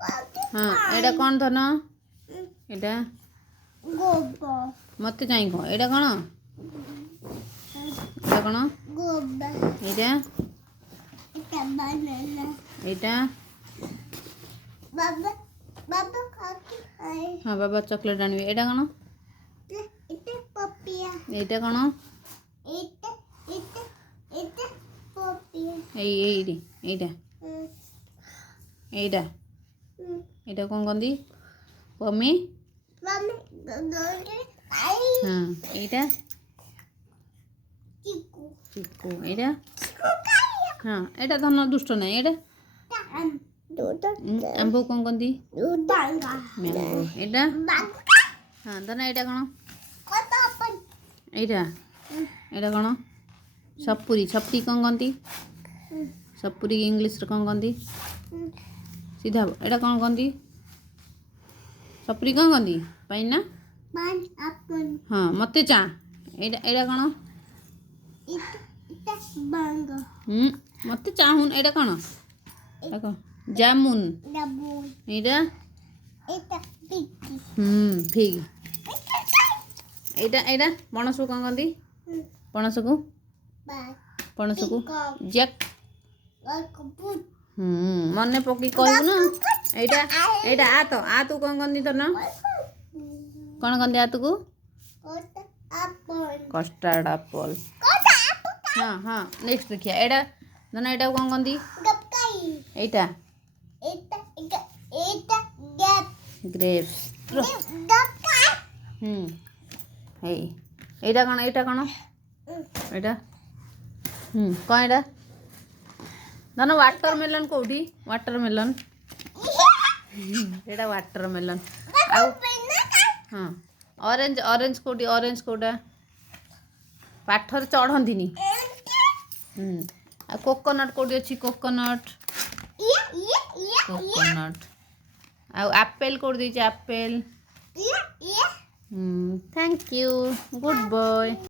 हाँ एटा कौन धन एटा मत चाह कह एटा कौन एटा कौन एटा एटा हाँ बाबा चॉकलेट आनबे एटा कौन एटा कौन एटा एटा एटा कौन कहती पमी हाँ एटा चिक्कू एटा हाँ एटा धन दुष्ट ना एटा आंबो कौन कहती मैंगो एटा हाँ धन एटा कौन एटा एटा कौन सपुरी सपुरी कौन कहती सपुरी इंग्लिश कौन कहती सीधा एटा कौन कहती सपुरी कौन कहती पाइना हाँ मत चा एटा एटा कौन मत चाहून एटा कौन जामुन एटा फिग एटा एटा पणस को कौन कहती पणस को जैक मन पकई कहू ना एटा एटा आ तू कौन कहती तो ना कौन कहती आ तू को कस्टर्ड एप्पल हाँ हाँ नेक्स्ट देखिए एटा ना एटा कौन कहती एटा ग्रेप्स एटा कौन एटा कौन एटा कौन एटा ना वाटरमेलन कौटी वाटरमेलन एटा वाटरमेलन हाँ ऑरेंज ऑरेंज कौटी ऑरेंज कौटा पाठर चढ़ंती कोकोनट कौटी अच्छी कोकोनट कोकोनट आपेल कौटी देती apple thank you good boy.